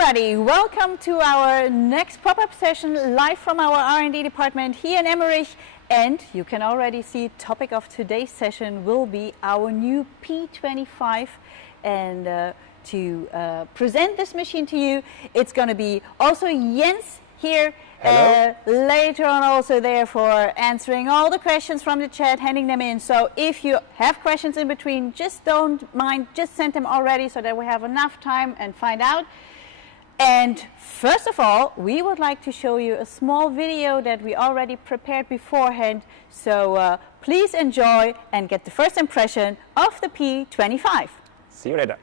everybody, welcome to our next pop-up session live from our R&D department here in Emmerich. And you can already see topic of today's session will be our new P25. And to present this machine to you, it's going to be also Jens here later on, also there for answering all the questions from the chat, handing them in. So if you have questions in between, just don't mind, just send them already so that we have enough time and find out. And first of all, we would like to show you a small video that we already prepared beforehand. So please enjoy and get the first impression of the P25. See you later.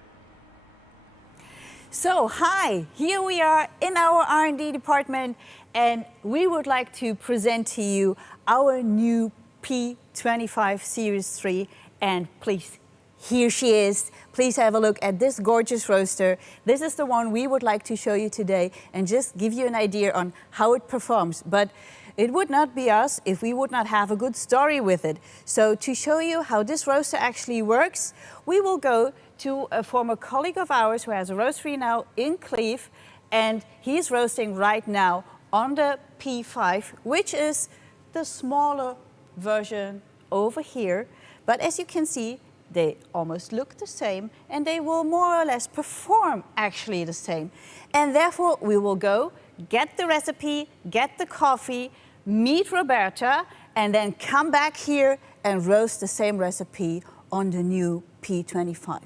So hi, here we are in our R&D department, and we would like to present to you our new P25 Series 3. And please, here she is. Please have a look at this gorgeous roaster. This is the one we would like to show you today and just give you an idea on how it performs. But it would not be us if we would not have a good story with it. So to show you how this roaster actually works, we will go to a former colleague of ours who has a roastery now in Cleve, and he's roasting right now on the P5, which is the smaller version over here. But as you can see, they almost look the same, and they will more or less perform actually the same. And therefore, we will go get the recipe, get the coffee, meet Roberta, and then come back here and roast the same recipe on the new P25.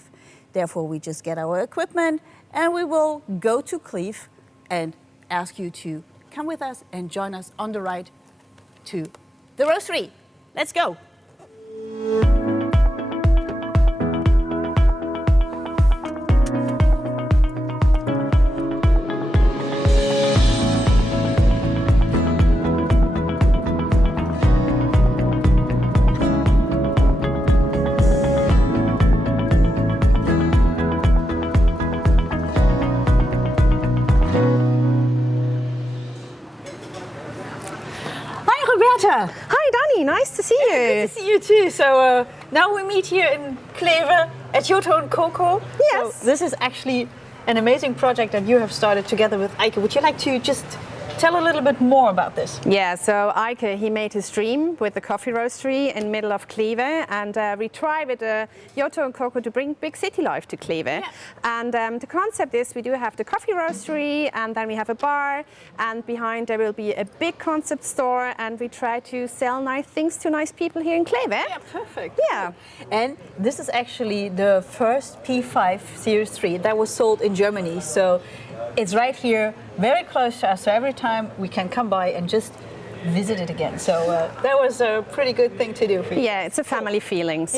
Therefore, we just get our equipment and we will go to Cleve and ask you to come with us and join us on the ride to the roastery. Let's go. Hi Danny, nice to see you. Good to see you too. So now we meet here in Kleve at Yoto & Coco. Yes. So this is actually an amazing project that you have started together with Eike. Would you like to just tell a little bit more about this? Yeah, so Eike, he made his dream with the coffee roastery in the middle of Kleve, and we try with Yoto & Coco to bring big city life to Kleve. Yeah. And the concept is we do have the coffee roastery, and then we have a bar, and behind there will be a big concept store, and we try to sell nice things to nice people here in Kleve. Yeah, perfect. Yeah. And this is actually the first P5 Series 3 that was sold in Germany. So it's right here, very close to us, so every time we can come by and just visit it again. So that was a pretty good thing to do for you. Yeah, it's a family feeling, so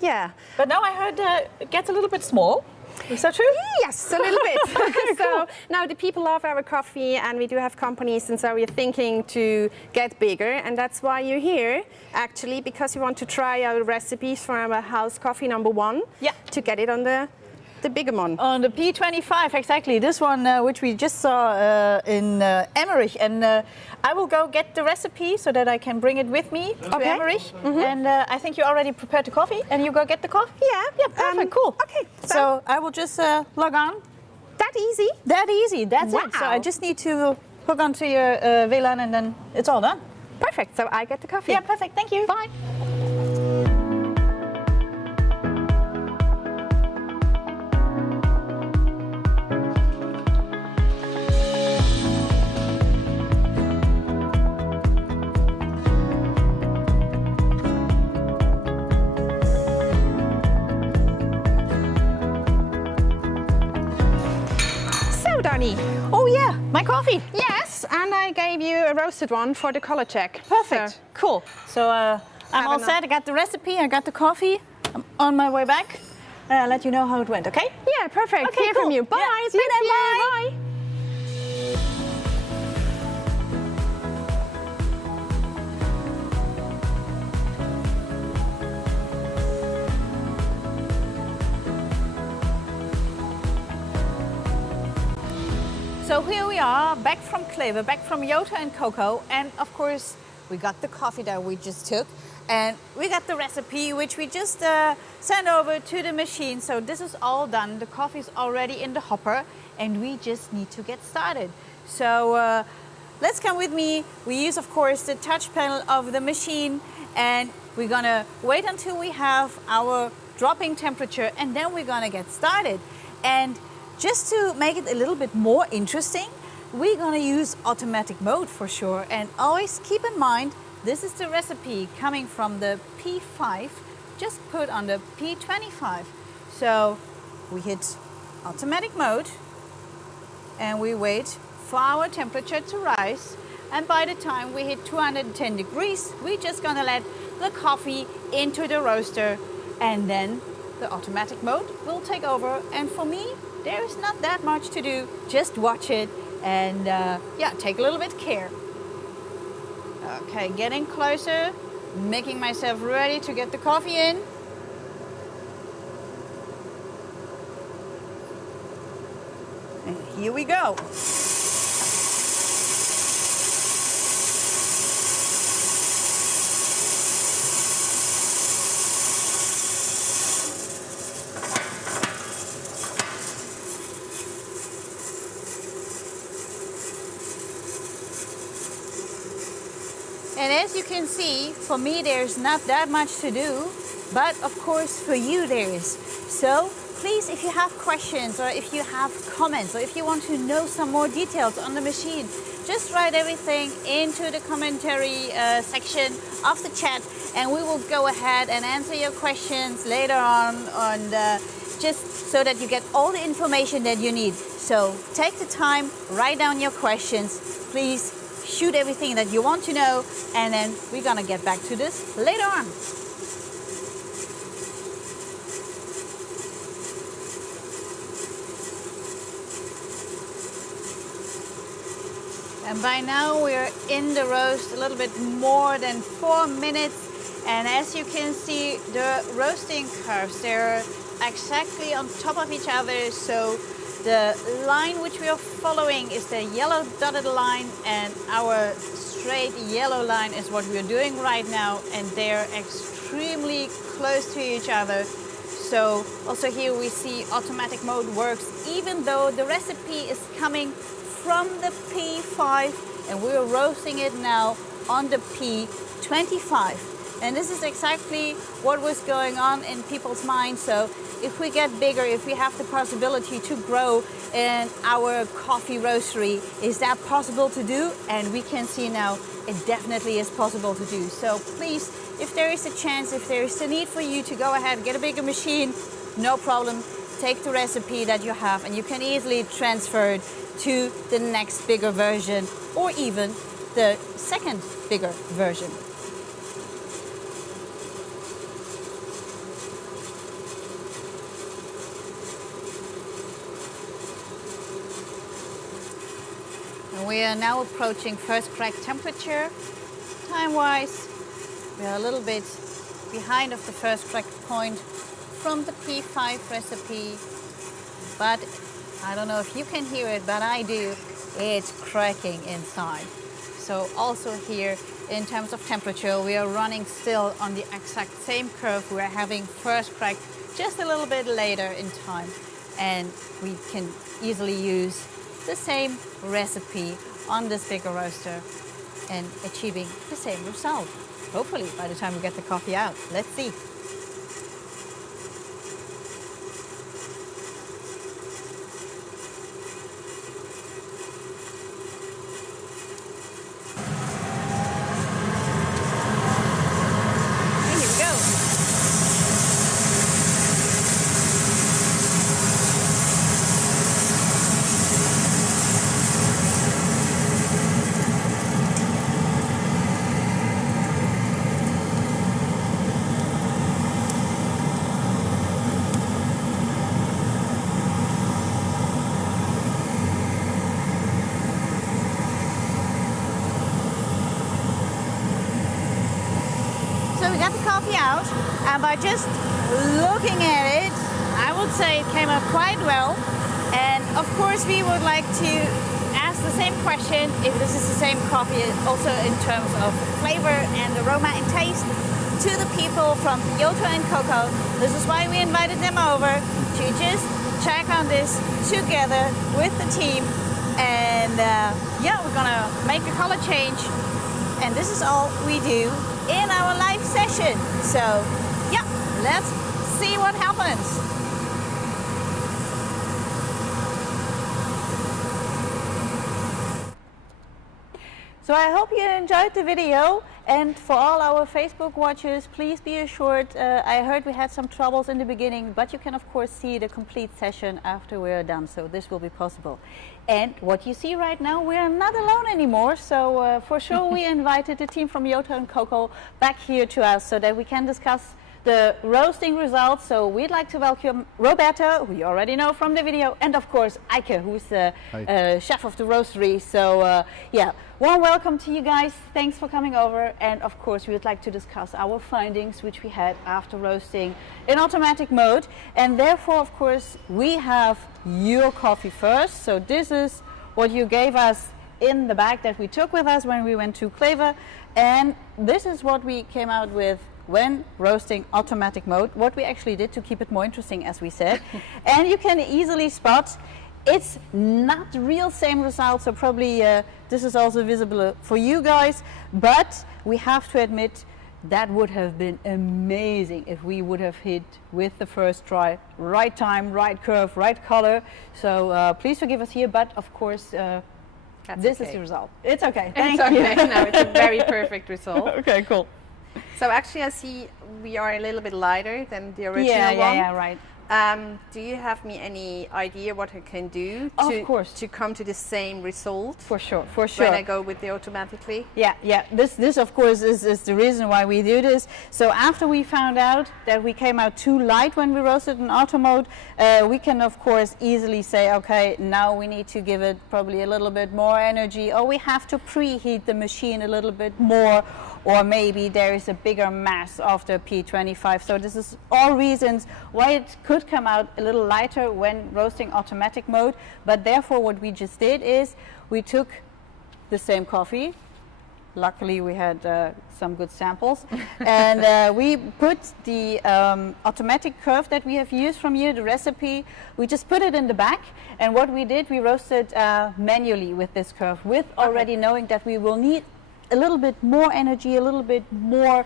yeah. But now I heard it gets a little bit small. Is that true? Yes, a little bit. So now the people love our coffee, and we do have companies, and so we're thinking to get bigger, and that's why you're here, actually, because we want to try our recipes for our house coffee #1 to get it on the bigger one. On the P25, exactly. This one, which we just saw in Emmerich. And I will go get the recipe so that I can bring it with me to Emmerich. And I think you already prepared the coffee, and you go get the coffee? Yeah. Perfect, cool. Okay. So I will just log on. That easy? That easy, that's it. So I just need to hook onto your WLAN, and then it's all done. Perfect, so I get the coffee. Yeah, perfect, thank you. Bye. Danny. Oh yeah, my coffee. Yes, and I gave you a roasted one for the color check. Perfect, so, cool. So I'm all set, I got the recipe, I got the coffee. I'm on my way back. I'll let you know how it went, okay? Yeah, perfect. Okay, Hear cool. from you. Bye. Yeah. See you then, bye. Bye. So here we are, back from Kleve, back from Yoto & Coco, and of course we got the coffee that we just took. And we got the recipe, which we just sent over to the machine. So this is all done. The coffee is already in the hopper, and we just need to get started. So let's come with me. We use, of course, the touch panel of the machine, and we're gonna wait until we have our dropping temperature, and then we're gonna get started. And just to make it a little bit more interesting, we're gonna use automatic mode for sure. And always keep in mind, this is the recipe coming from the P5, just put on the P25. So we hit automatic mode and we wait for our temperature to rise. And by the time we hit 210 degrees, we're just gonna let the coffee into the roaster, and then the automatic mode will take over. And for me, there is not that much to do. Just watch it and yeah, take a little bit care. Okay, getting closer, making myself ready to get the coffee in. And here we go. And as you can see, for me there's not that much to do, but of course for you there is. So please, if you have questions or if you have comments or if you want to know some more details on the machine, just write everything into the commentary section of the chat, and we will go ahead and answer your questions later on, just so that you get all the information that you need. So take the time, write down your questions, please. Shoot everything that you want to know, and then we're gonna get back to this later on. And by now we're in the roast a little bit more than 4 minutes, and as you can see, the roasting curves, they're exactly on top of each other. So the line which we are following is the yellow dotted line, and our straight yellow line is what we're doing right now, and they're extremely close to each other. So also here we see automatic mode works, even though the recipe is coming from the P5 and we're roasting it now on the P25. And this is exactly what was going on in people's minds. So if we get bigger, if we have the possibility to grow in our coffee roastery, is that possible to do? And we can see now it definitely is possible to do. So please, if there is a chance, if there is a need for you to go ahead and get a bigger machine, no problem. Take the recipe that you have and you can easily transfer it to the next bigger version, or even the second bigger version. We are now approaching first crack temperature. Time-wise, we are a little bit behind of the first crack point from the P5 recipe, but I don't know if you can hear it, but I do. It's cracking inside. So also here, in terms of temperature, we are running still on the exact same curve. We're having first crack just a little bit later in time, and we can easily use the same recipe on this bigger roaster and achieving the same result. Hopefully by the time we get the coffee out. Let's see. And here we go. So we got the coffee out, and by just looking at it, I would say it came out quite well. And of course we would like to ask the same question, if this is the same coffee also in terms of flavor and aroma and taste, people from Kyoto and Cocoa. This is why we invited them over to just check on this together with the team. And yeah, we're gonna make a color change. And this is all we do in our live session. So yeah, let's see what happens. So I hope you enjoyed the video, and for all our Facebook watchers, please be assured, I heard we had some troubles in the beginning, but you can of course see the complete session after we're done, so this will be possible. And what you see right now, we're not alone anymore, so for sure we invited the team from Kyoto and Cocoa back here to us so that we can discuss the roasting results. So we'd like to welcome Roberto, who you already know from the video, and of course Eike, who's the chef of the roastery. So yeah, warm welcome to you guys. Thanks for coming over. And of course we would like to discuss our findings, which we had after roasting in automatic mode. And therefore, of course, we have your coffee first. So this is what you gave us in the bag that we took with us when we went to Kleve. And this is what we came out with when roasting automatic mode, what we actually did to keep it more interesting, as we said. And you can easily spot it's not the real same result, so probably this is also visible for you guys, but we have to admit that would have been amazing if we would have hit with the first try, right time, right curve, right color. So please forgive us here, but of course this is the result. It's okay. Thank you. No, it's a very perfect result. Okay, cool. So actually I see we are a little bit lighter than the original one. Yeah, right. Do you have me any idea what I can do to come to the same result? For sure, for sure. When I go with the automatically? Yeah. This of course is the reason why we do this. So after we found out that we came out too light when we roasted in auto mode, we can of course easily say, okay, now we need to give it probably a little bit more energy, or we have to preheat the machine a little bit more, or maybe there is a bigger mass of the P25. So this is all reasons why it could come out a little lighter when roasting automatic mode. But therefore what we just did is we took the same coffee. Luckily we had some good samples. And we put the automatic curve that we have used from you, the recipe, we just put it in the back. And what we did, we roasted manually with this curve, with already knowing that we will need a little bit more energy, a little bit more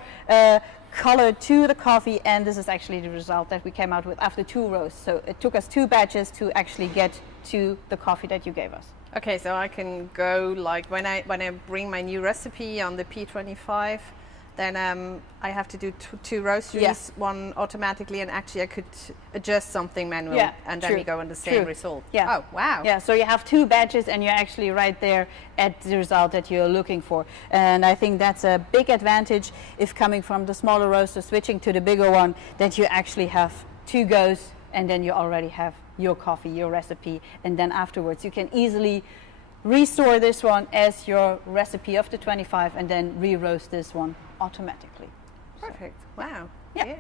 color to the coffee, and this is actually the result that we came out with after 2 roasts. So it took us 2 batches to actually get to the coffee that you gave us. Okay, so I can go like when I bring my new recipe on the P25, then I have to do 2 roasteries, one automatically, and actually I could adjust something manually, and then we go on the same result. Yeah. Oh, wow. Yeah, so you have 2 batches and you're actually right there at the result that you're looking for. And I think that's a big advantage if coming from the smaller roaster, switching to the bigger one, that you actually have 2 goes and then you already have your coffee, your recipe, and then afterwards you can easily restore this one as your recipe of the 25 and then re-roast this one automatically. Perfect. Wow. Yeah.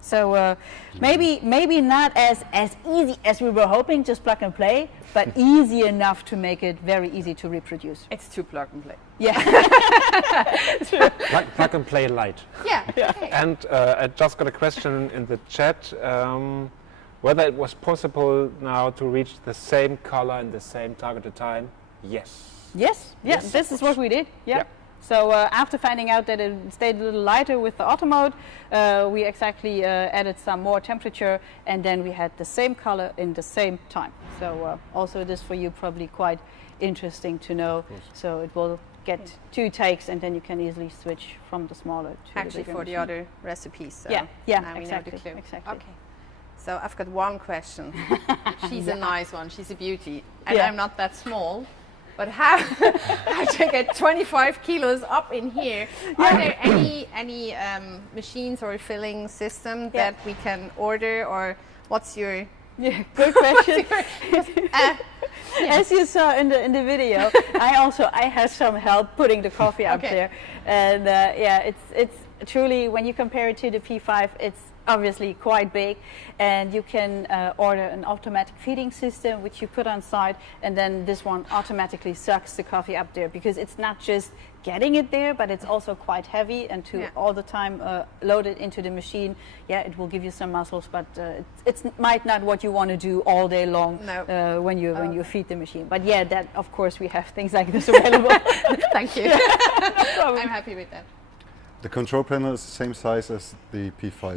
So maybe not as easy as we were hoping, just plug and play, but easy enough to make it very easy to reproduce. It's too plug and play. Yeah. Plug and play light. Yeah. Okay. And I just got a question in the chat, whether it was possible now to reach the same color in the same targeted time. Yes. Yes. Yeah. This is what we did. Yeah. So after finding out that it stayed a little lighter with the auto mode, we exactly added some more temperature, and then we had the same color in the same time. So also this for you probably quite interesting to know. So it will get 2 takes, and then you can easily switch from the smaller to actually the bigger for machine. the other recipes. So now we exactly. know the clue. Exactly. Okay. So I've got one question. She's a nice one. She's a beauty, and I'm not that small. But how to get 25 kilos up in here? Are there any machines or filling system that we can order, or what's your? Yeah, good question. As you saw in the video, I had some help putting the coffee up there, and it's truly, when you compare it to the P5, it's obviously quite big, and you can order an automatic feeding system which you put on site, and then this one automatically sucks the coffee up there, because it's not just getting it there, but it's also quite heavy, and to all the time load it into the machine, it will give you some muscles, but it's might not what you want to do all day long when you feed the machine. But that of course we have things like this available. Thank you. I'm happy with that. The control panel is the same size as the P5.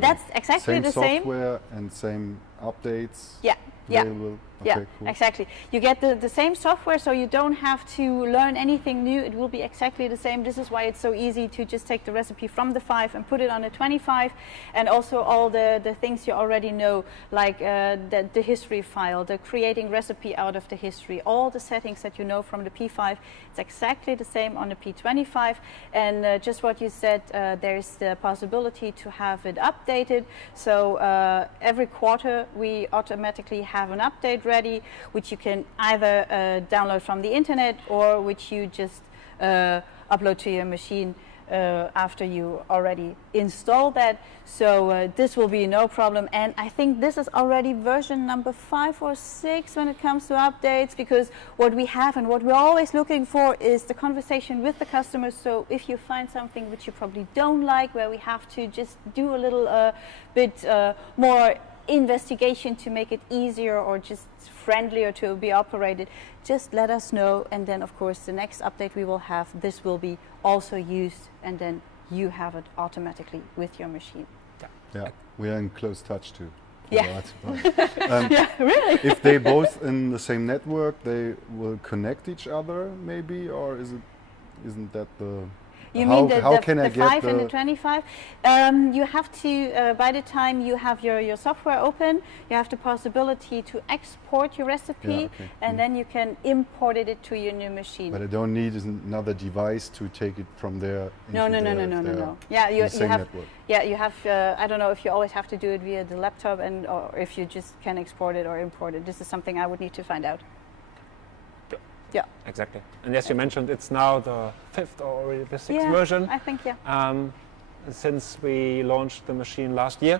That's exactly the same. Software and same updates. Available. Okay, cool. Exactly. You get the same software, so you don't have to learn anything new. It will be exactly the same. This is why it's so easy to just take the recipe from the 5 and put it on the 25, and also all the things you already know, like the history file, the creating recipe out of the history, all the settings that you know from the P5. It's exactly the same on the P25, and just what you said, there's the possibility to have it updated. So every quarter we automatically have an update ready, which you can either download from the internet, or which you just upload to your machine after you already installed that. So this will be no problem, and I think this is already version number 5 or 6 when it comes to updates, because what we have and what we're always looking for is the conversation with the customers. So if you find something which you probably don't like, where we have to just do a little bit more investigation to make it easier or just friendlier to be operated, just let us know, and then of course the next update we will have, this will be also used, and then you have it automatically with your machine. We are in close touch too. Really? If they both in the same network, they will connect each other maybe, or isn't that the... You mean the 5 and the 25? You have to, by the time you have your software open, you have the possibility to export your recipe, and then you can import it to your new machine. But I don't need another device to take it from there. No. Yeah, you have. Network. Yeah, you have. I don't know if you always have to do it via the laptop, or if you just can export it or import it. This is something I would need to find out. Yeah, exactly. And as you mentioned, it's now the 5th or the 6th version. I think, since we launched the machine last year.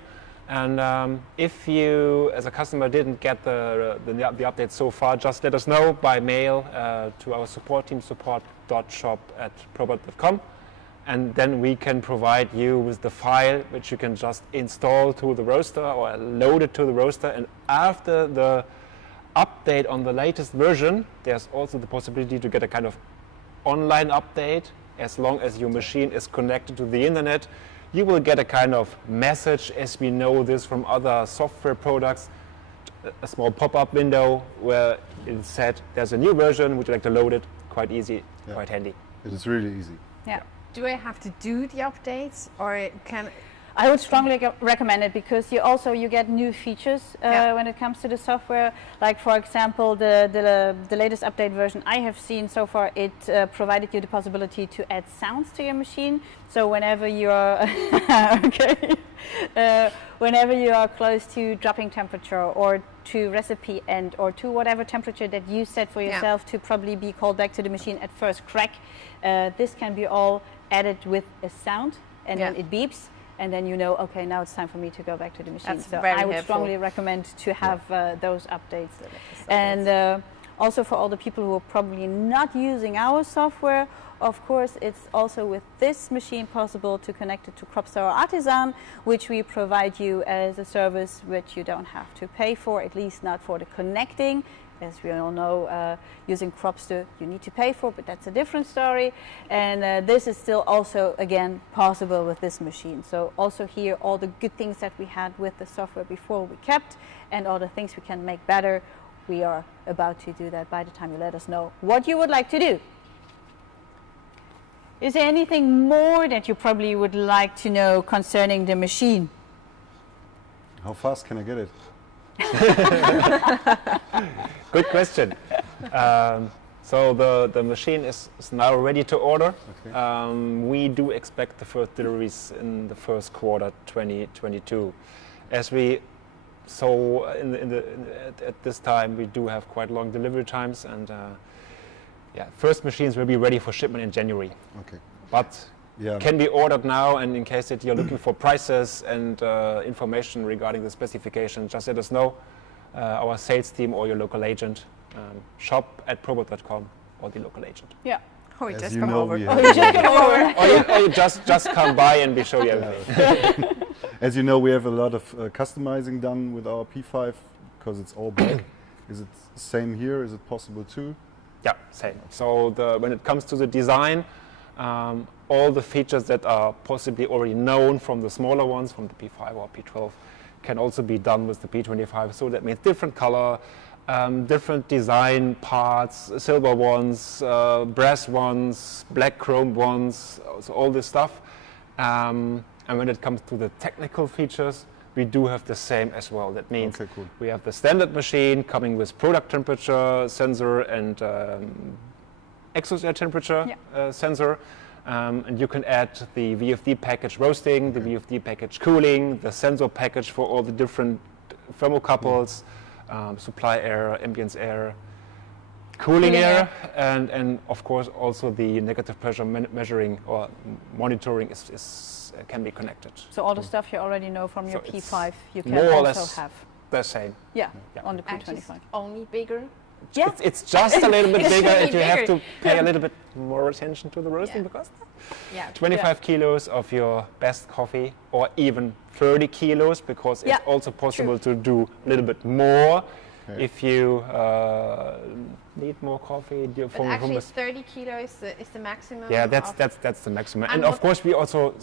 And if you, as a customer, didn't get the update so far, just let us know by mail to our support team, support.shop@probot.com. And then we can provide you with the file, which you can just install to the roaster or load it to the roaster. And after the update on the latest version, there's also the possibility to get a kind of online update. As long as your machine is connected to the internet, you will get a kind of message, as we know this from other software products, a small pop-up window where it said there's a new version, would you like to load it? Quite easy, quite handy. It is really easy. Do I have to do the updates, or can... I would strongly recommend it, because you get new features when it comes to the software. Like, for example, the latest update version I have seen so far, it provided you the possibility to add sounds to your machine. So whenever you're whenever you are close to dropping temperature, or to recipe end, or to whatever temperature that you set for yourself to probably be called back to the machine at first crack, this can be all added with a sound, and then it beeps. And then you know, okay, now it's time for me to go back to the machine. That's so very I would helpful. strongly recommend to have those updates. And also for all the people who are probably not using our software, of course, it's also with this machine possible to connect it to Cropster Artisan, which we provide you as a service which you don't have to pay for, at least not for the connecting. As we all know, using Cropster you need to pay for, but that's a different story. And this is still also, again, possible with this machine. So also here, all the good things that we had with the software before we kept, and all the things we can make better, we are about to do that by the time you let us know what you would like to do. Is there anything more that you probably would like to know concerning the machine? How fast can I get it? Good question. So the machine is now ready to order. We do expect the first deliveries in the first quarter 2022. As we saw at this time, we do have quite long delivery times, and first machines will be ready for shipment in January. But Yeah. can be ordered now, and in case that you're looking for prices and information regarding the specification, just let us know. Our sales team or your local agent, shop at probot.com or the local agent. Yeah. Oh, As just you come know, over. we Oh, have you just come over. or you just come by and we show you everything. As you know, we have a lot of customizing done with our P5 because it's all black. Is it the same here? Is it possible too? Yeah, same. So when it comes to the design, all the features that are possibly already known from the smaller ones, from the P5 or P12, can also be done with the P25. So that means different color, different design parts, silver ones, brass ones, black chrome ones, so all this stuff. And when it comes to the technical features, we do have the same as well. That means Okay, cool. we have the standard machine coming with product temperature sensor and exhaust air temperature sensor. And you can add the VFD package roasting, the VFD package cooling, the sensor package for all the different thermocouples, supply air, ambience air, cooling air, and of course also the negative pressure measuring or monitoring can be connected. So all the stuff you already know from your So it's P5, you can more or also less have. the same. Yeah, Yeah. on the Actually, P25. it's only bigger. Yeah. It's just a little bit It's bigger, really and you have bigger. to pay a little bit more attention to the roasting Yeah. because Yeah. 25 kilos of your best coffee, or even 30 kilos, because Yeah, it's also possible to do a little bit more Okay. if you need more coffee. But actually, 30 kilos is the maximum. Yeah, of- that's the maximum. And And of what- course, we also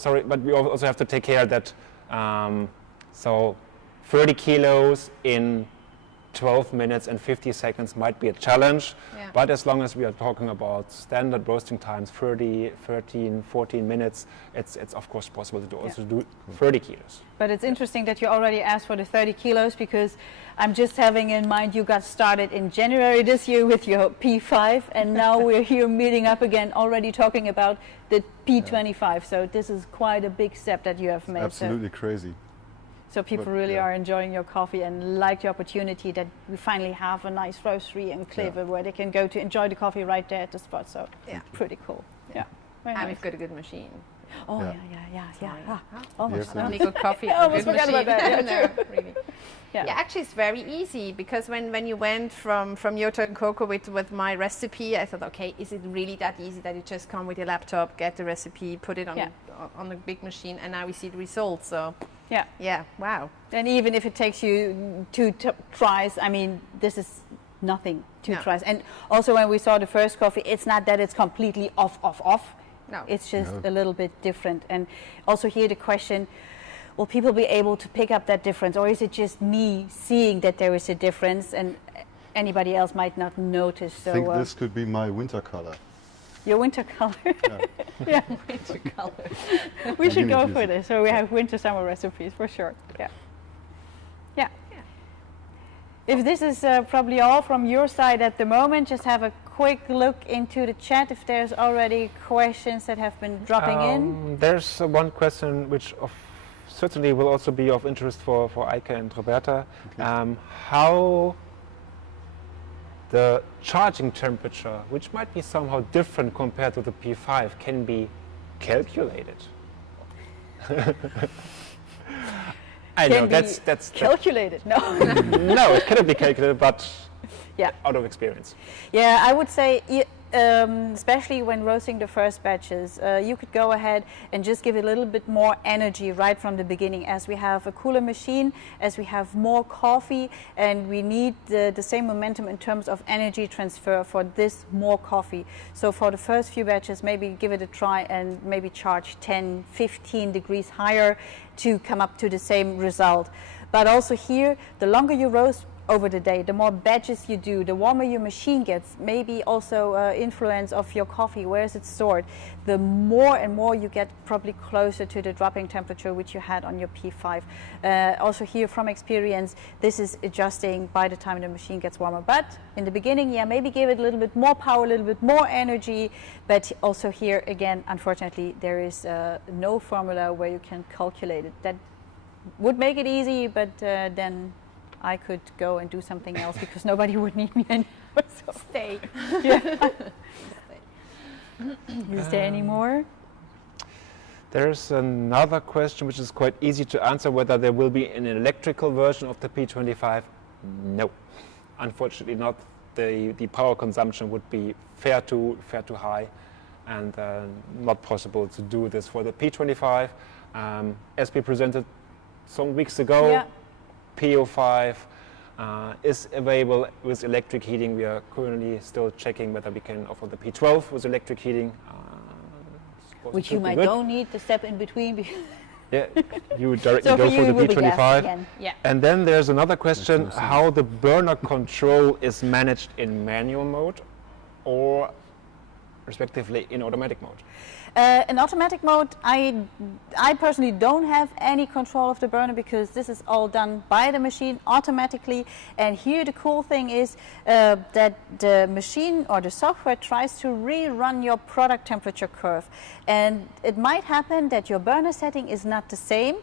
we also have to take care that so 30 kilos in 12 minutes and 50 seconds might be a challenge, Yeah. but as long as we are talking about standard roasting times, 30, 13, 14 minutes, it's of course possible to also do 30 kilos. But it's interesting that you already asked for the 30 kilos because I'm just having in mind you got started in January this year with your P5 and now we're here meeting up again already talking about the P25. So this is quite a big step that you have made. Absolutely crazy. So people But, really yeah. are enjoying your coffee and like the opportunity that we finally have a nice roastery in Kleve where they can go to enjoy the coffee right there at the spot. So Yeah. pretty cool. Yeah. Very And nice. we've got a good machine. Oh Yeah. yeah. Sorry. Almost. Yes, Not no. only good coffee. I a almost good forgot about machine. that, No, really. Yeah. Yeah, actually, it's very easy because when you went from Yoto and Coco with my recipe, I thought, okay, is it really that easy that you just come with your laptop, get the recipe, put it on the big machine, and now we see the results? So Yeah. wow. And even if it takes you two tries, I mean, this is nothing, two No. tries. And also when we saw the first coffee, it's not that it's completely off. No. It's just No. a little bit different. And also here the question, will people be able to pick up that difference? Or is it just me seeing that there is a difference and anybody else might not notice? So I think this could be my winter color. your winter color. Yeah. Winter color. We should go for this. So we have winter summer recipes for sure. Yeah. If this is probably all from your side at the moment, just have a quick look into the chat if there's already questions that have been dropping in. There's one question which certainly will also be of interest for Eike and Roberta. How the charging temperature, which might be somehow different compared to the P5, can be calculated. I know Can be that's calculated. No. no, it cannot be calculated, but Yeah. out of experience. Yeah, I would say, especially when roasting the first batches, you could go ahead and just give it a little bit more energy right from the beginning. As we have a cooler machine, as we have more coffee, and we need the same momentum in terms of energy transfer for this more coffee. So for the first few batches, maybe give it a try and maybe charge 10, 15 degrees higher to come up to the same result. But also here, the longer you roast over the day, the more batches you do, the warmer your machine gets, maybe also influence of your coffee, where is it stored, the more and more you get probably closer to the dropping temperature which you had on your P5. Also here from experience, this is adjusting by the time the machine gets warmer. But in the beginning, yeah, maybe give it a little bit more power, a little bit more energy. But also here again, unfortunately, there is no formula where you can calculate it. That would make it easy, but then I could go and do something else because nobody would need me anymore. So. Stay. Yeah. Is there any more? There's another question which is quite easy to answer, whether there will be an electrical version of the P25. No, unfortunately not. The power consumption would be far too high, and not possible to do this for the P25. As we presented some weeks ago, Yeah. P05 is available with electric heating. We are currently still checking whether we can offer the P12 with electric heating. Which you might don't need the step in between. Yeah, you directly So go for you, for it will the be gas P25. again. Yeah. And then there's another question, no sense. how the burner control is managed in manual mode or respectively in automatic mode. In automatic mode, I personally don't have any control of the burner because this is all done by the machine automatically. And here the cool thing is that the machine or the software tries to rerun your product temperature curve. And it might happen that your burner setting is not the same.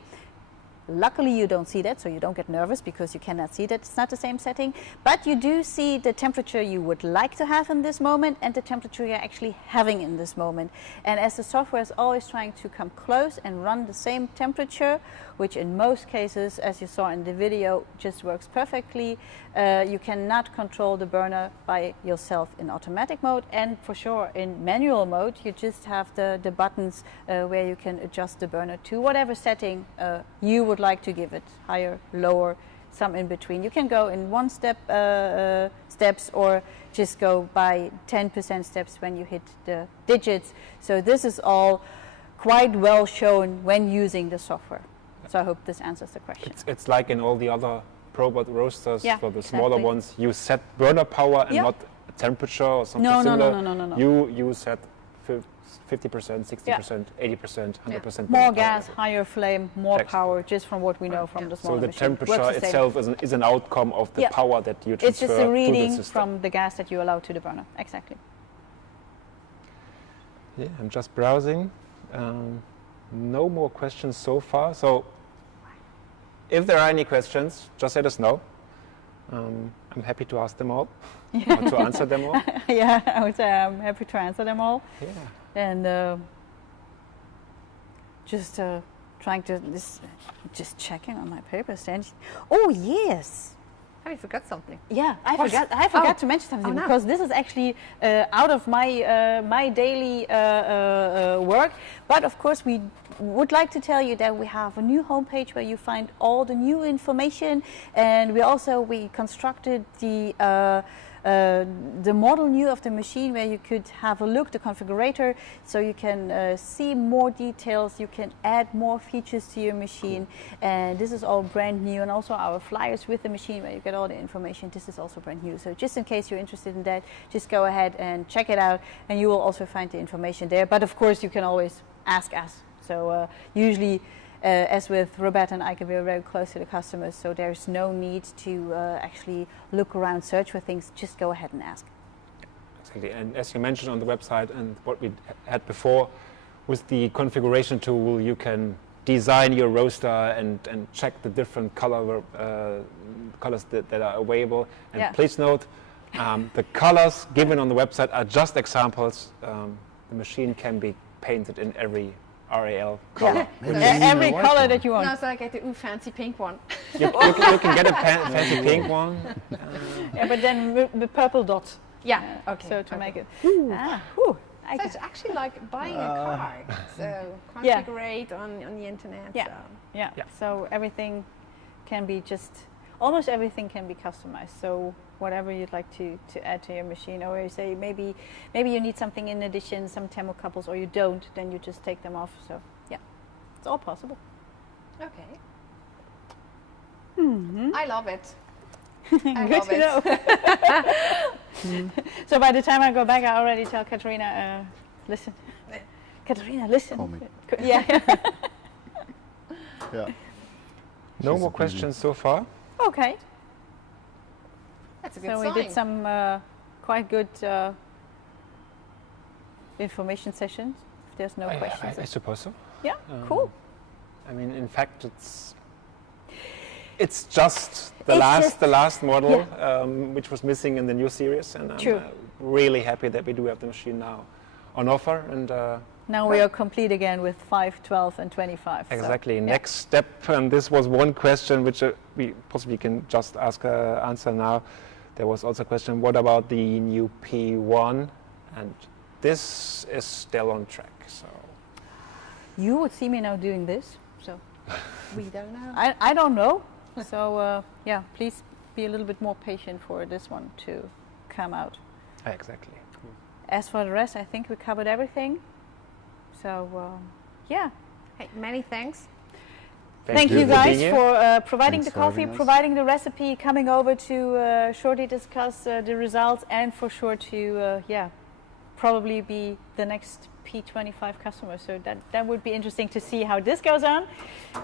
Luckily you don't see that, so you don't get nervous because you cannot see that it's not the same setting. But you do see the temperature you would like to have in this moment and the temperature you're actually having in this moment. And as the software is always trying to come close and run the same temperature, which in most cases, as you saw in the video, just works perfectly, you cannot control the burner by yourself in automatic mode. And for sure in manual mode, you just have the buttons where you can adjust the burner to whatever setting you would like to give it, higher, lower, some in between. You can go in one step steps or just go by 10% steps when you hit the digits. So this is all quite well shown when using the software. So I hope this answers the question. It's like in all the other Probot roasters, Yeah, for the smaller exactly. ones, you set burner power and Yeah. not temperature or something No, similar. no. You set 50%, 60%, 80%, 100%. More burner gas, power. higher flame, more Excellent. power, just from what we know from the So smaller the machine. temperature Works the same. itself is an outcome of the Yeah. power that you It's transfer just a to the reading system. from the gas that you allow to the burner. Exactly. Yeah, I'm just browsing. No more questions so far. So if there are any questions, just let us know. I'm happy to ask them all, or to answer them all. Yeah, I would say I'm happy to answer them all. Yeah. And just trying to just checking on my papers. And oh yes, Have you forgot something? yeah, I What? forgot Oh. to mention something Oh, no. because this is actually out of my my daily work. But of course, we would like to tell you that we have a new homepage where you find all the new information, and we constructed the model new of the machine where you could have a look, the configurator, so you can see more details, you can add more features to your machine, and this is all brand new. And also our flyers with the machine where you get all the information, this is also brand new. So just in case you're interested in that, just go ahead and check it out, and you will also find the information there. But of course you can always ask us. So usually as with Roberta and Eike, we're very close to the customers, so there's no need to actually look around, search for things. Just go ahead and ask. Exactly. And as you mentioned on the website and what we had before, with the configuration tool, you can design your roaster and check the different colors that are available. And Yeah. please note, the colors given on the website are just examples. The machine can be painted in every RAL color. Maybe you need Every a white color one. that you want. No, so I get the fancy pink one. You can get a fancy pink one. Yeah, but then the purple dot. Yeah, okay. So to okay. make it. Whew, So Eike. it's actually like buying a car. So Yeah. configure on the internet. Yeah. So. Yeah. Yeah. So everything can be almost everything can be customized. So whatever you'd like to add to your machine, or you say maybe you need something in addition, some thermocouples, or you don't, then you just take them off. So yeah, it's all possible. Okay. Mm-hmm. I love it. I Good love to it. know. So by the time I go back, I already tell Katarina, listen. Katarina, listen. Call me. Yeah. Yeah. No She's more busy. questions so far. Okay. That's a good So sign. we did some quite good information sessions. If there's no questions. I suppose so. Yeah, cool. I mean, in fact, it's just the It's last model which was missing in the new series, and I'm True. really happy that we do have the machine now on offer, and Now we are complete again with 5, 12, and 25. so, Exactly. yeah. Next step, and this was one question which we possibly can just answer now. There was also a question, what about the new P1? And this is still on track. So You would see me now doing this, so We don't know. I don't know. So yeah, please be a little bit more patient for this one to come out. exactly. As for the rest, I think we covered everything. So yeah, Hey, many thanks. thank you for being guys here. for providing Thanks the for coffee, having us. providing the recipe, coming over to shortly discuss the results, and for sure to yeah, probably be the next P25 customer. So that would be interesting to see how this goes on.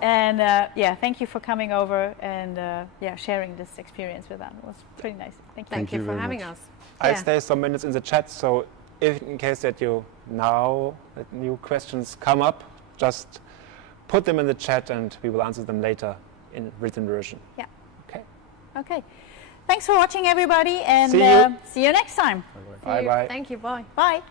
And yeah, thank you for coming over and yeah, sharing this experience with us. It was pretty nice. Thank you. Thank you you for very having much. us. I'll Yeah. stay some minutes in the chat, so if in case that that new questions come up, just put them in the chat and we will answer them later in written version. Yeah. Okay. Okay. Thanks for watching, everybody, and See you. see you next time. Bye bye. Thank you. Bye. Bye.